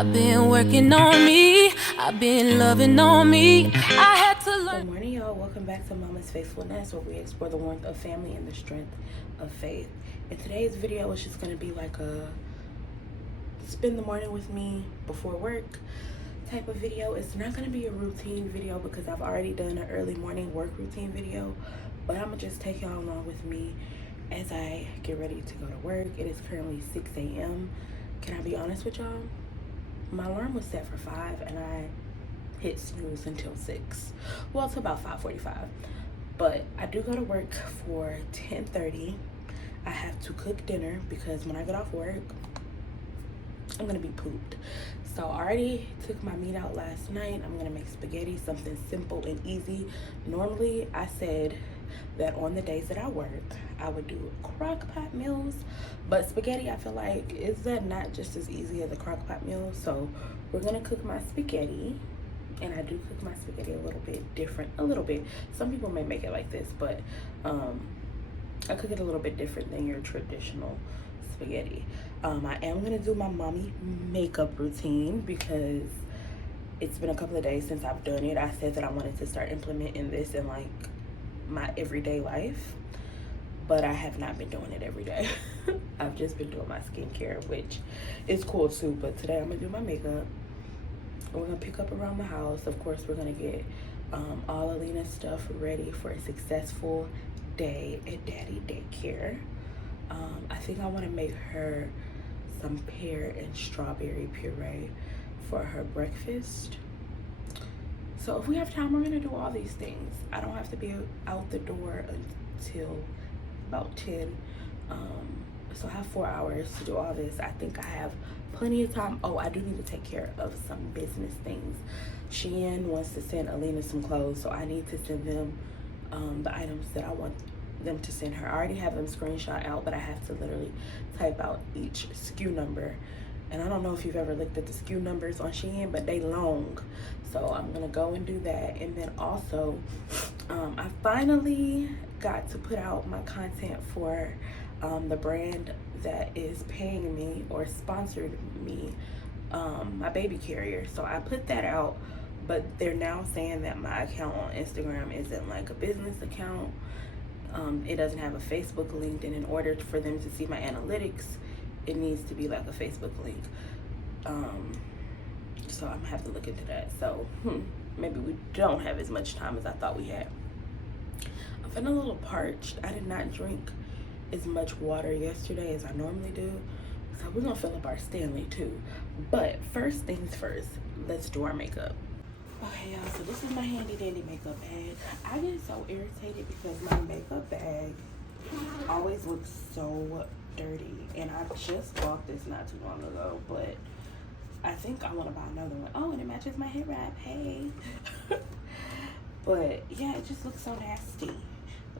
I've been working on me, I've been loving on me. I had to learn. Good morning, y'all. Welcome back to Mama's Faithfulness, where we explore the warmth of family and the strength of faith. And today's video is just going to be like a spend the morning with me before work type of video. It's not going to be a routine video because I've already done an early morning work routine video, but I'm going to just take y'all along with me as I get ready to go to work. It is currently 6 a.m. Can I be honest with y'all? My alarm was set for 5 and I hit snooze until 6. Well, it's about 5:45. But I do go to work for 10:30. I have to cook dinner because when I get off work, I'm gonna be pooped. So I already took my meat out last night. I'm gonna make spaghetti, something simple and easy. Normally, I said that on the days that I work, I would do crock pot meals, but spaghetti, I feel like, is that not just as easy as a crock pot meal? So we're gonna cook my spaghetti, and I do cook my spaghetti a little bit different, a little bit. Some people may make it like this, but I cook it a little bit different than your traditional spaghetti. I am gonna do my mommy makeup routine because it's been a couple of days since I've done it. I said that I wanted to start implementing this in like my everyday life, but I have not been doing it every day. I've just been doing my skincare, which is cool too, but today I'm gonna do my makeup. We're gonna pick up around the house. Of course, we're gonna get all Alina's stuff ready for a successful day at Daddy Daycare. I think I want to make her some pear and strawberry puree for her breakfast. So if we have time, we're gonna do all these things. I don't have to be out the door until about 10. So I have 4 hours to do all this. I think I have plenty of time. Oh, I do need to take care of some business things. Shein wants to send Alina some clothes, so I need to send them the items that I want them to send her. I already have them screenshot out, but I have to literally type out each SKU number. And I don't know if you've ever looked at the SKU numbers on Shein, but they long. So I'm gonna go and do that. And then also, I finally got to put out my content for the brand that is paying me or sponsored me, my baby carrier. So I put that out, but they're now saying that my account on Instagram isn't like a business account. It doesn't have a Facebook link, and in order for them to see my analytics, it needs to be like a Facebook link. So I'm gonna have to look into that. So maybe we don't have as much time as I thought we had. I'm feeling a little parched. I did not drink as much water yesterday as I normally do, so we're gonna fill up our Stanley too. But first things first, let's do our makeup. Okay, y'all, so this is my handy dandy makeup bag. I get so irritated because my makeup bag always looks so dirty, and I just bought this not too long ago, but I think I want to buy another one. Oh, and it matches my hair wrap. Hey. But yeah, it just looks so nasty.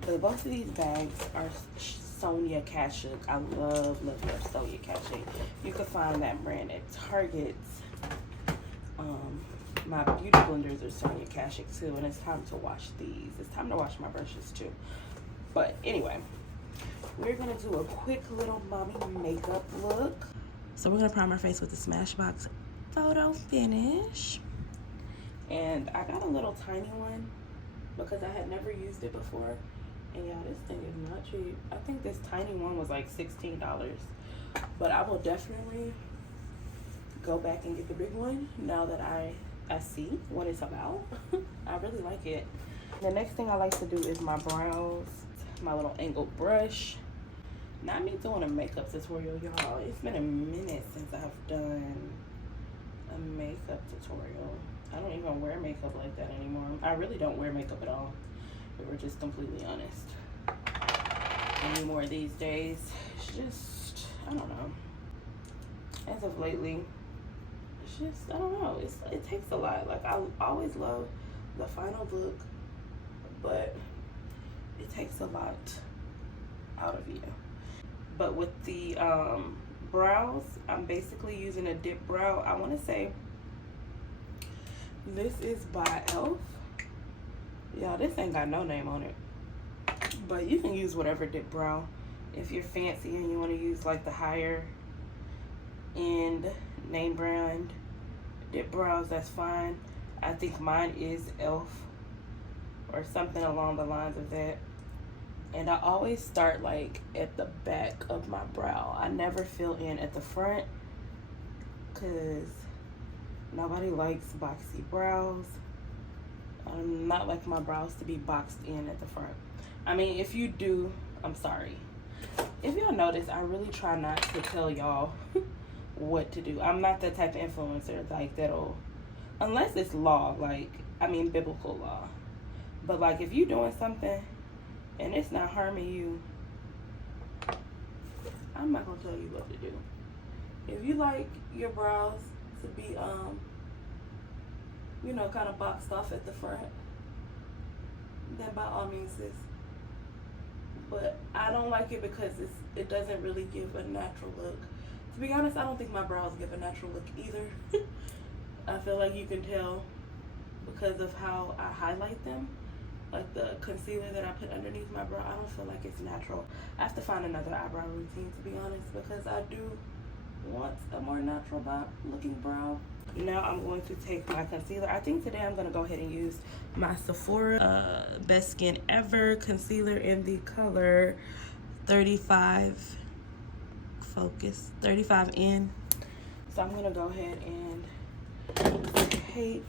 But both of these bags are Sonia Kashuk. I love your Sonia Kashuk. You can find that brand at Target's. My beauty blenders are Sonia Kashuk too, and it's time to wash these. It's time to wash my brushes too. But anyway, we're gonna do a quick little mommy makeup look. So we're gonna prime our face with the Smashbox Photo Finish. And I got a little tiny one because I had never used it before. And y'all, this thing is not cheap. I think this tiny one was like $16. But I will definitely go back and get the big one now that I see what it's about. I really like it. The next thing I like to do is my brows. My little angled brush. Not me doing a makeup tutorial, y'all. It's been a minute since I've done a makeup tutorial. I don't even wear makeup like that anymore. I really don't wear makeup at all, if we're just completely honest. Anymore these days. It's just, I don't know. As of lately, it's just, I don't know. It takes a lot. Like, I always love the final look, but it takes a lot out of you. But with the brows, I'm basically using a dip brow. I want to say this is by e.l.f. Y'all, this ain't got no name on it, but you can use whatever dip brow if you're fancy and you want to use like the higher end name brand dip brows, that's fine. I think mine is e.l.f. or something along the lines of that. And I always start like at the back of my brow. I never fill in at the front because nobody likes boxy brows. I'm not like my brows to be boxed in at the front. I mean, if you do, I'm sorry. If y'all notice, I really try not to tell y'all what to do. I'm not that type of influencer like that'll, unless it's law, like, I mean biblical law. But like if you doing something and it's not harming you, I'm not gonna tell you what to do. If you like your brows to be you know, kind of boxed off at the front, then by all means, sis. But I don't like it because it doesn't really give a natural look. To be honest, I don't think my brows give a natural look either. I feel like you can tell because of how I highlight them. Like the concealer that I put underneath my brow, I don't feel like it's natural. I have to find another eyebrow routine, to be honest, because I do want a more natural looking brow. Now I'm going to take my concealer. I think today I'm going to go ahead and use my Sephora Best Skin Ever concealer in the color 35 Focus, 35N. So I'm going to go ahead and take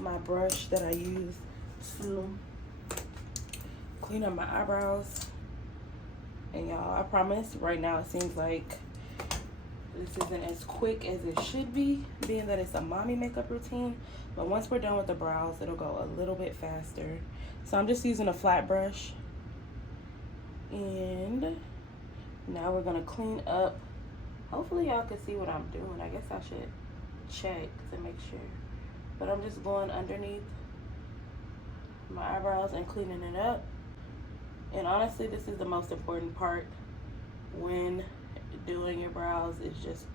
my brush that I use to clean up my eyebrows. And y'all, I promise right now it seems like this isn't as quick as it should be, being that it's a mommy makeup routine. But once we're done with the brows, it'll go a little bit faster. So I'm just using a flat brush. And now we're gonna clean up. Hopefully y'all can see what I'm doing. I guess I should check to make sure. But I'm just going underneath my eyebrows and cleaning it up. And honestly, this is the most important part when doing your brows, is just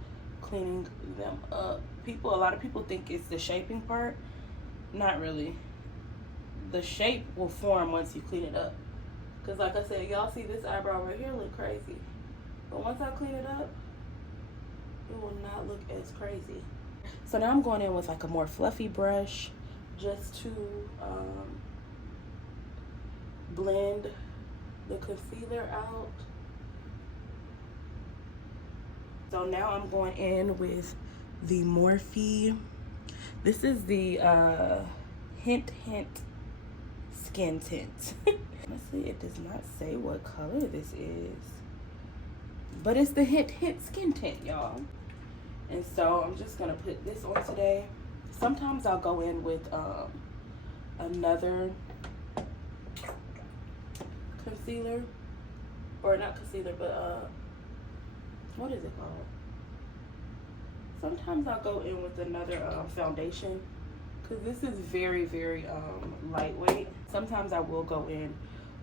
cleaning them up. A lot of people think it's the shaping part. Not really. The shape will form once you clean it up. Because like I said, y'all see this eyebrow right here look crazy. But once I clean it up, it will not look as crazy. So now I'm going in with like a more fluffy brush just to blend the concealer out. So now I'm going in with the Morphe. This is the Hint Skin Tint. Honestly, it does not say what color this is. But it's the Hint Skin Tint, y'all. And so I'm just going to put this on today. Sometimes I'll go in with another concealer. Or not concealer, but what is it called? Sometimes I'll go in with another foundation, because this is very, very lightweight. Sometimes I will go in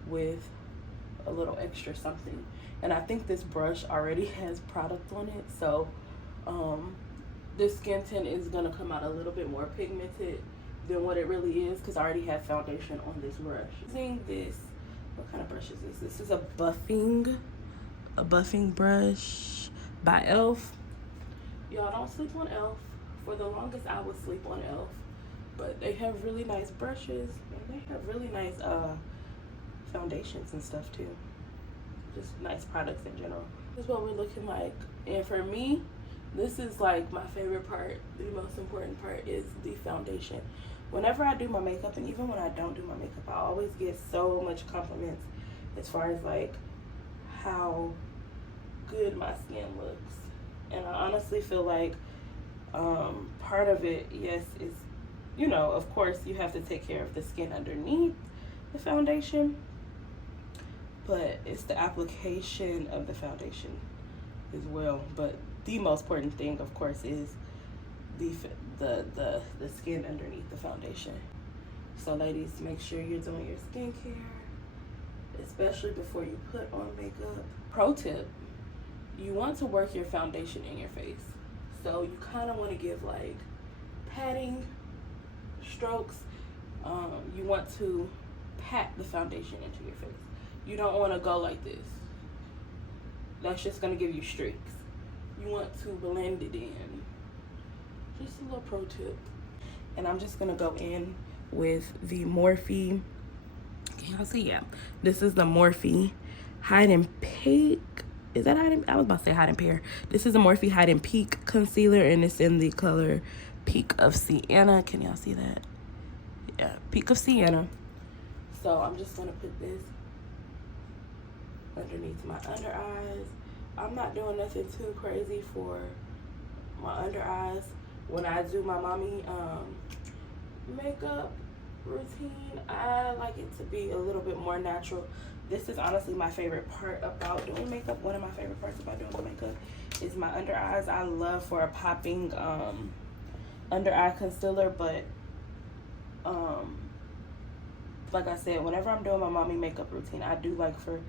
with a little extra something. And I think this brush already has product on it, so this skin tint is going to come out a little bit more pigmented than what it really is, because I already have foundation on this brush. Using this, what kind of brush is this? This is a buffing brush by e.l.f. Y'all, don't sleep on e.l.f. For the longest I would sleep on e.l.f. But they have really nice brushes, and they have really nice foundations and stuff too. Just nice products in general. This is what we're looking like. And for me, this is like my favorite part. The most important part is the foundation. Whenever I do my makeup, and even when I don't do my makeup, I always get so much compliments as far as like how good my skin looks. And I honestly feel like part of it, yes, is, you know, of course you have to take care of the skin underneath the foundation, but it's the application of the foundation as well. But the most important thing, of course, is the skin underneath the foundation. So ladies, make sure you're doing your skincare, especially before you put on makeup. Pro tip: you want to work your foundation in your face. So you kind of want to give like patting strokes. You want to pat the foundation into your face. You don't want to go like this. That's just going to give you streaks. You want to blend it in. Just a little pro tip. And I'm just gonna go in with the Morphe. Can y'all see? Yeah, this is the Morphe Hide and Peak. Is that Hide and, I was about to say Hide and Pear. This is the Morphe Hide and Peak concealer, and it's in the color Peak of Sienna. Can y'all see that? Yeah, Peak of Sienna. So I'm just gonna put this underneath my under eyes. I'm not doing nothing too crazy for my under eyes. When I do my mommy makeup routine, I like it to be a little bit more natural. This is honestly my favorite part about doing makeup. One of my favorite parts about doing the makeup is my under eyes. I love for a popping under eye concealer, but like I said, whenever I'm doing my mommy makeup routine, I do like for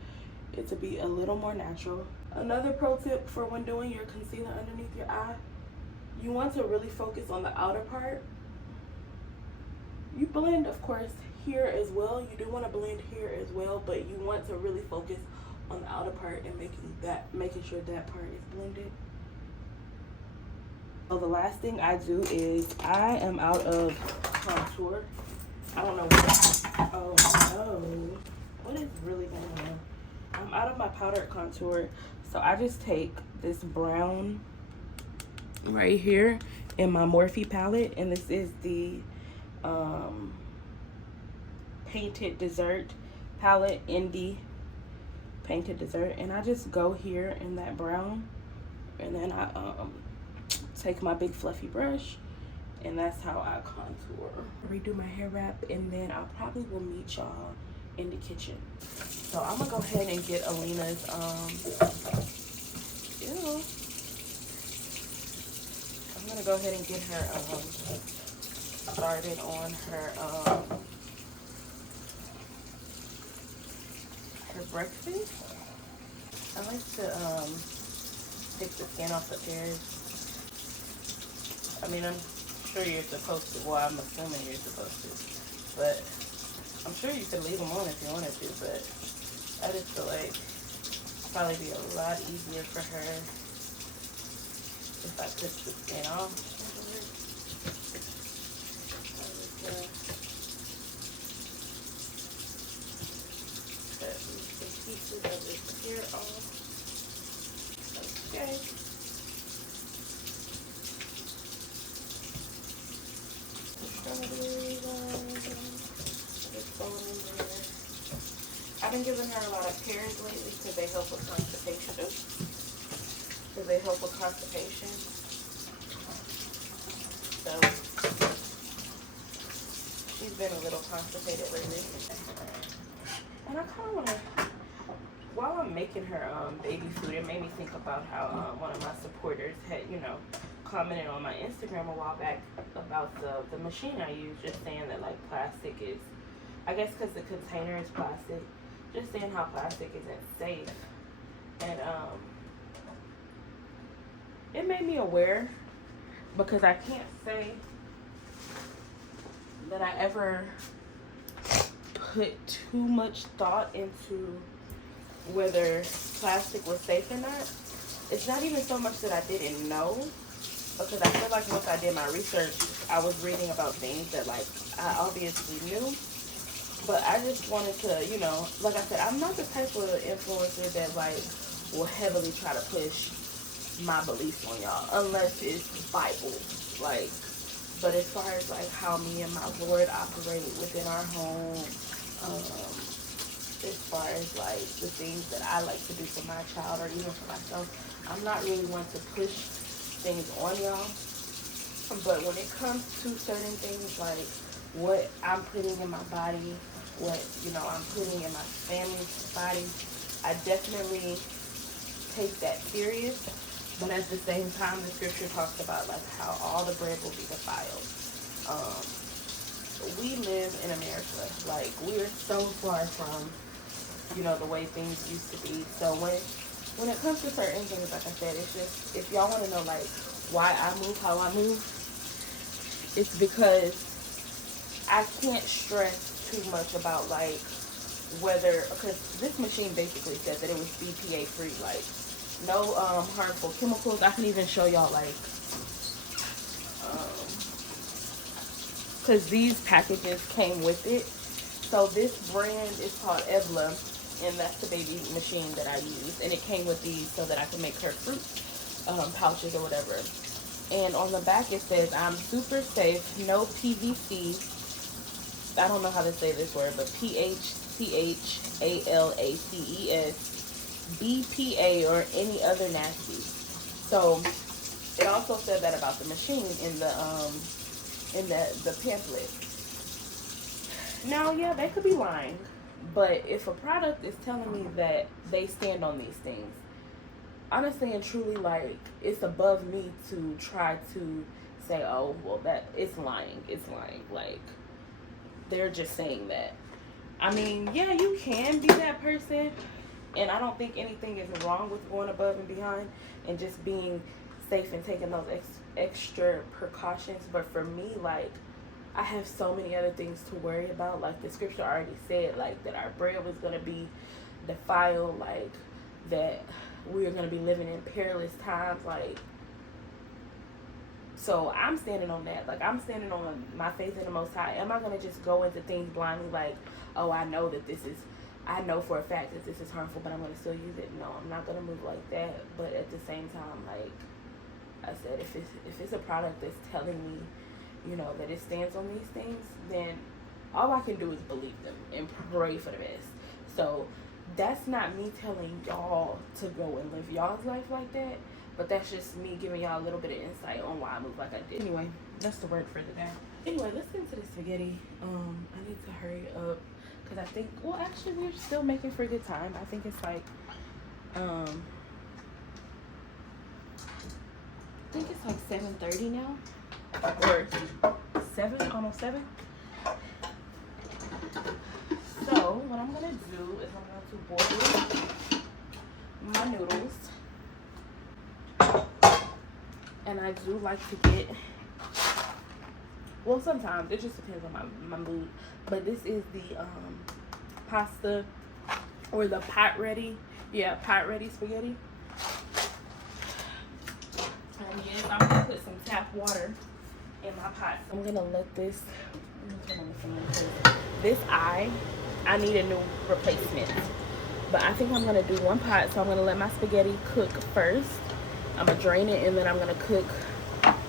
it to be a little more natural. Another pro tip for when doing your concealer underneath your eye, you want to really focus on the outer part. You blend, of course, here as well. You do want to blend here as well, but you want to really focus on the outer part and making sure that part is blended. So the last thing I do is I am out of contour. I don't know what. Oh no! What is really going on? I'm out of my powdered contour, so I just take this brown right here in my Morphe palette, and this is the Painted Dessert palette, Indie Painted Dessert, and I just go here in that brown, and then I take my big fluffy brush, and that's how I contour. Redo my hair wrap, and then I probably will meet y'all in the kitchen. So I'm gonna go ahead and get Alina's I'm gonna go ahead and get her started on her her breakfast. I like to take the skin off the pears. I mean, I'm sure you're supposed to. Well, I'm assuming you're supposed to, but I'm sure you could leave them on if you wanted to. But I just feel like it'd probably be a lot easier for her if I took the skin off. Cut the pieces of this hair off. Okay. I've been giving her a lot of pears lately because they help with constipation. So she's been a little constipated lately. And I kind of want to, while I'm making her baby food, it made me think about how one of my supporters had, commented on my Instagram a while back about the machine I use, just saying that like plastic is, I guess because the container is plastic, just saying how plastic isn't safe. And it made me aware, because I can't say that I ever put too much thought into whether plastic was safe or not. It's not even so much that I didn't know, because I feel like once I did my research, I was reading about things that like I obviously knew. But I just wanted to, like I said, I'm not the type of influencer that like will heavily try to push my beliefs on y'all, unless it's Bible. Like, but as far as like how me and my Lord operate within our home, as far as like the things that I like to do for my child or even for myself, I'm not really one to push things on y'all. But when it comes to certain things like what I'm putting in my body, what I'm putting in my family's body, I definitely take that serious. But at the same time, the scripture talks about like how all the bread will be defiled. We live in America. Like, we're so far from the way things used to be. So when it comes to certain things, like I said, it's just, if y'all want to know like why I move how I move, it's because I can't stress too much about like whether, because this machine basically said that it was BPA free, like no harmful chemicals. I can even show y'all like because these packages came with it. So this brand is called Evla, and that's the baby machine that I use. And it came with these so that I can make her fruit pouches or whatever. And on the back it says, I'm super safe, no PVC. I don't know how to say this word, but PHCHALACES, BPA, or any other nasty. So it also said that about the machine in the pamphlet. Now, yeah, they could be lying, but if a product is telling me that they stand on these things, honestly and truly, like, it's above me to try to say, oh, well, that it's lying. It's lying. Like, they're just saying that. I mean, yeah, you can be that person, and I don't think anything is wrong with going above and behind and just being safe and taking those extra precautions. But for me, like, I have so many other things to worry about. Like, the scripture already said, like, that our bread was going to be defiled, like, that we're going to be living in perilous times, like. So I'm standing on that. Like, I'm standing on my faith in the Most High. Am I going to just go into things blindly, like, oh, I know for a fact that this is harmful, but I'm going to still use it? No, I'm not going to move like that. But at the same time, like I said, if it's a product that's telling me, you know, that it stands on these things, then all I can do is believe them and pray for the best. So that's not me telling y'all to go and live y'all's life like that, but that's just me giving y'all a little bit of insight on why I move like I did. Anyway, that's the word for the day. Anyway, let's get into the spaghetti. I need to hurry up because I think, well, actually, we're still making for a good time. I think it's like, I think it's like 7:30 now, or 7, almost 7. So what I'm gonna do is I'm going to boil my noodles, and I do like to get, well, sometimes it just depends on my mood, but this is the pasta, or the pot ready spaghetti. And yes, I'm gonna put some tap water in my pot. I'm gonna let this, turn on the fan, this I need a new replacement, but I think I'm gonna do one pot. So I'm gonna let my spaghetti cook first. I'm gonna drain it, and then I'm gonna cook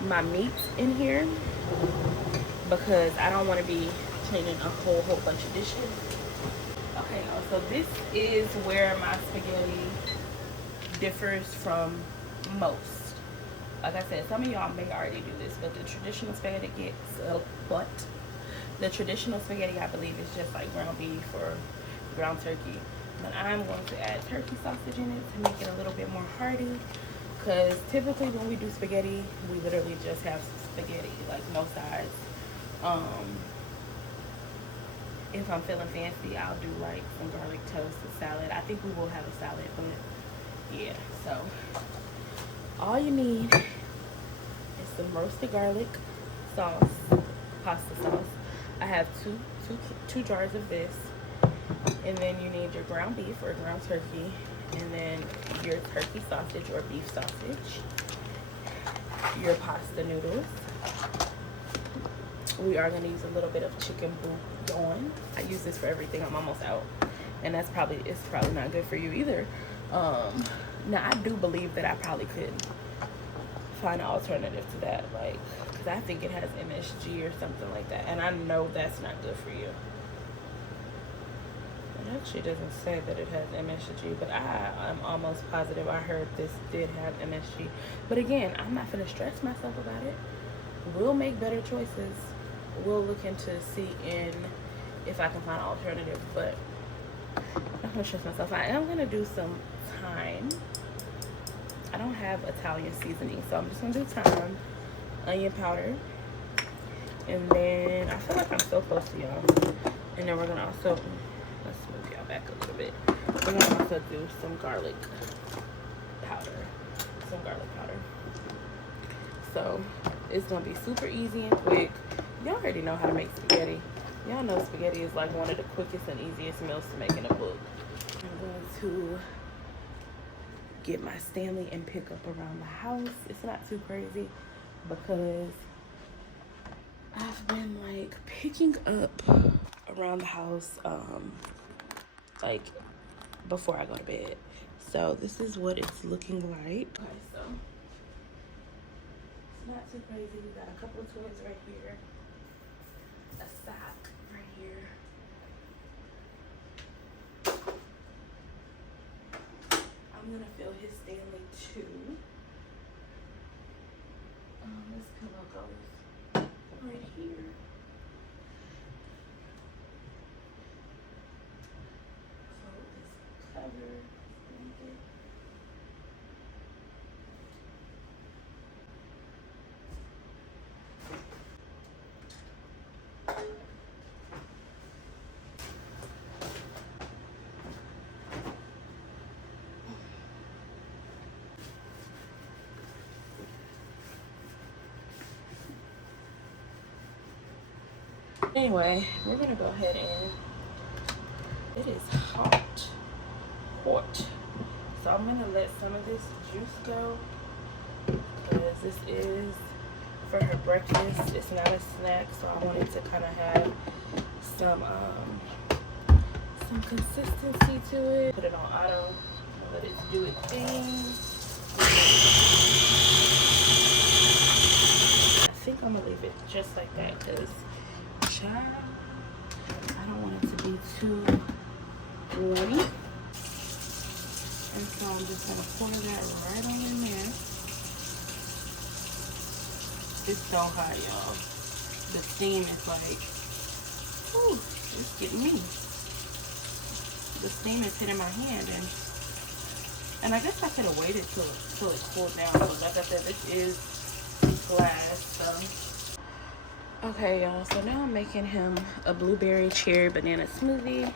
my meat in here because I don't want to be cleaning a whole bunch of dishes. Okay, so this is where my spaghetti differs from most. Like I said, some of y'all may already do this, but the traditional spaghetti I believe is just like ground beef or ground turkey. But I'm going to add turkey sausage in it to make it a little bit more hearty. Because typically when we do spaghetti, we literally just have spaghetti, like no sides. If I'm feeling fancy, I'll do like some garlic toast, a salad. I think we will have a salad, but yeah. So all you need is some roasted garlic sauce, pasta sauce. I have two jars of this, and then you need your ground beef or ground turkey, and then your turkey sausage or beef sausage, your pasta noodles. We are going to use a little bit of chicken bouillon. I use this for everything. I'm almost out, and it's probably not good for you either. Now I do believe that I probably could find an alternative to that, like, because I think it has MSG or something like that, and I know that's not good for you. It actually doesn't say that it has MSG, but I'm almost positive I heard this did have MSG. But again, I'm not going to stress myself about it. We'll make better choices. We'll look into see if I can find an alternative, but I'm not going to stress myself. I am going to do some thyme. I don't have Italian seasoning, so I'm just going to do thyme, onion powder, and then I feel like I'm so close to y'all. And then we're going to also, let's move y'all back a little bit. We're going to also do some garlic powder. So it's going to be super easy and quick. Y'all already know how to make spaghetti. Y'all know spaghetti is like one of the quickest and easiest meals to make in a book. I'm going to get my Stanley and pick up around the house. It's not too crazy because I've been like picking up around the house, like before I go to bed. So this is what it's looking like. Okay, so it's not too crazy. We got a couple of toys right here, a sock right here. I'm gonna fill his Stanley too. This pillow goes right here. So this cover. Anyway, we're gonna go ahead and it is hot. So I'm gonna let some of this juice go because this is for her breakfast. It's not a snack, so I wanted to kind of have some consistency to it. Put it on auto, let it do its thing. I think I'm gonna leave it just like that because child, I don't want it to be too runny. And so I'm just gonna pour that right on in there. It's so hot, y'all. The steam is like, whew, it's getting me. The steam is hitting my hand, and I guess I could have waited till it cooled down. But like I said, this is glass, so. Okay, y'all, so now I'm making him a blueberry cherry banana smoothie.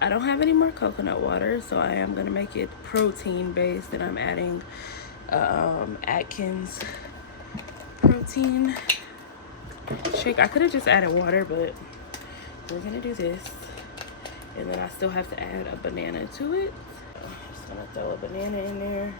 I don't have any more coconut water, so I am gonna make it protein based, and I'm adding Atkins protein shake. I could have just added water, but we're gonna do this, and then I still have to add a banana to it. I'm just gonna throw a banana in there.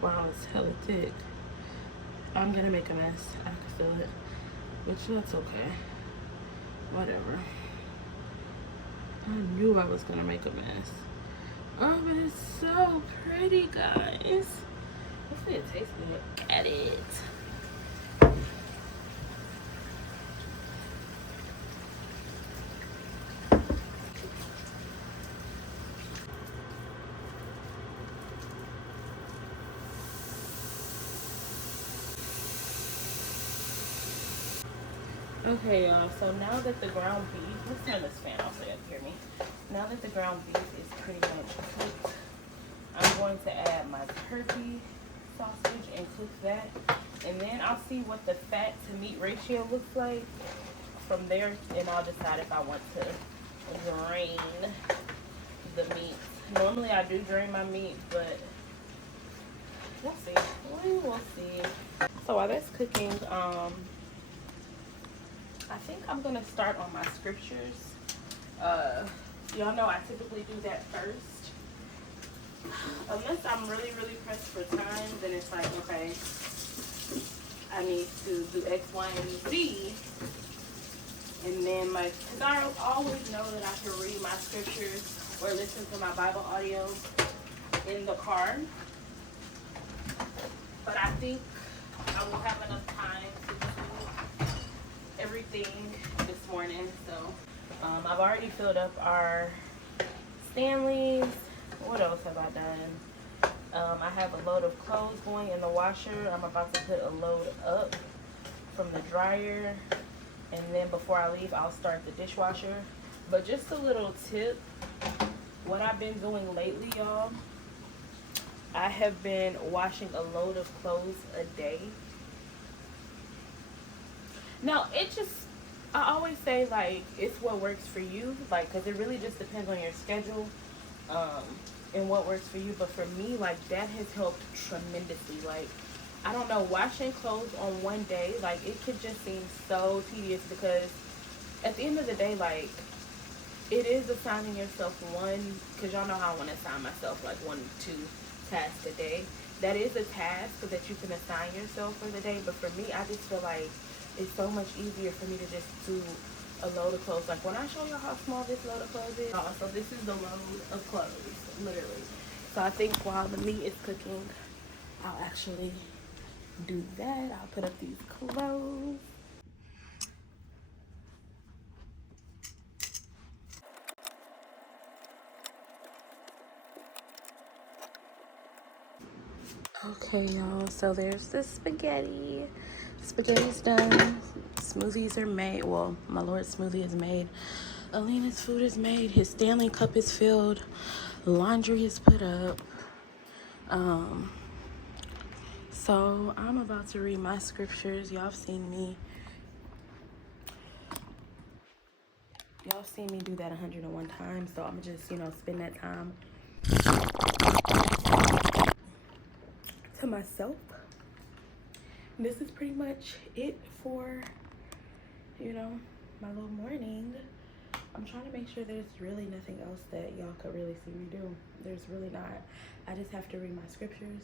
Wow, it's hella thick. I'm gonna make a mess. I can feel it, which that's okay. Whatever. I knew I was gonna make a mess. Oh, but it's so pretty, guys. Hopefully it tastes good. Look at it. Okay, y'all, so now that the ground beef, let's turn this fan off so you can hear me. Now that the ground beef is pretty much cooked, I'm going to add my turkey sausage and cook that. And then I'll see what the fat to meat ratio looks like from there, and I'll decide if I want to drain the meat. Normally I do drain my meat, but we'll see. We will see. So while that's cooking, I think I'm gonna start on my scriptures. Y'all know I typically do that first. Unless I'm really pressed for time, then it's like, okay, I need to do X, Y, and Z. And then because I always know that I can read my scriptures or listen to my Bible audio in the car. But I think I will have enough time to do everything this morning. So I've already filled up our Stanleys. What else have I done? I have a load of clothes going in the washer. I'm about to put a load up from the dryer, and then before I leave I'll start the dishwasher. But just a little tip, what I've been doing lately, y'all, I have been washing a load of clothes a day. Now, I always say, like, it's what works for you, like, because it really just depends on your schedule and what works for you. But for me, like, that has helped tremendously. Like, I don't know, washing clothes on one day, like, it could just seem so tedious because at the end of the day, like, it is assigning yourself one, because y'all know how I want to assign myself like 1-2 tasks a day. That is a task that you can assign yourself for the day, but for me, I just feel like it's so much easier for me to just do a load of clothes. Like when I show y'all how small this load of clothes is, so this is the load of clothes, literally. So I think while the meat is cooking, I'll actually do that. I'll put up these clothes. Okay, y'all, so there's the spaghetti. Spaghetti's done. Smoothies are made. Well, my Lord's smoothie is made. Alina's food is made. His Stanley cup is filled. Laundry is put up. So I'm about to read my scriptures. Y'all have seen me. Y'all seen me do that 101 times. So I'm just, spend that time to myself. This is pretty much it for, my little morning. I'm trying to make sure there's really nothing else that y'all could really see me do. There's really not. I just have to read my scriptures,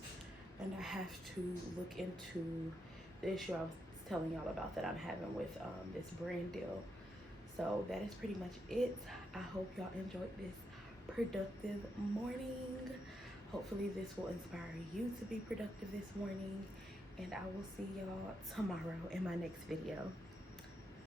and I have to look into the issue I was telling y'all about that I'm having with this brand deal. So that is pretty much it. I hope y'all enjoyed this productive morning. Hopefully this will inspire you to be productive this morning, and I will see y'all tomorrow in my next video.